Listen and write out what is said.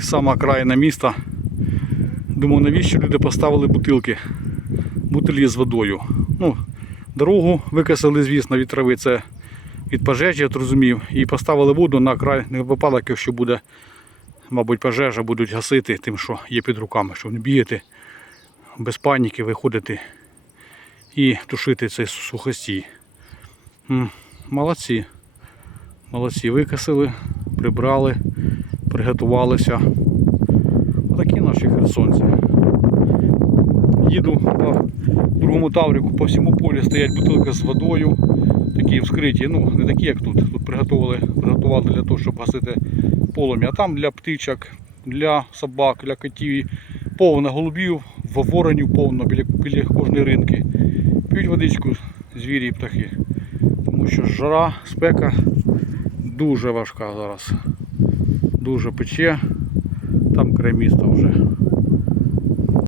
сама країна міста. Думаю, навіщо люди поставили бутилки, бутилі з водою. Ну, дорогу викосили, звісно, від трави, це від пожежі, я розумів. І поставили воду на край не випадок, якщо буде, мабуть, пожежа, будуть гасити тим, що є під руками, щоб не бігати без паніки, виходити і тушити цей сухостій. Молодці. Молодці, викосили, прибрали, приготувалися. Такі наші херсонці. Їду по другому таврику, по всьому полі стоять бутилки з водою, такі вскриті, ну не такі, як тут. Тут приготували, приготували для того, щоб гасити полум'я. А там для птичок, для собак, для котів, повно голубів, воронів повно біля, біля кожної ринки. П'ють водичку звірі і птахи. Тому що жара, спека дуже важка зараз. Дуже пече. Там край міста вже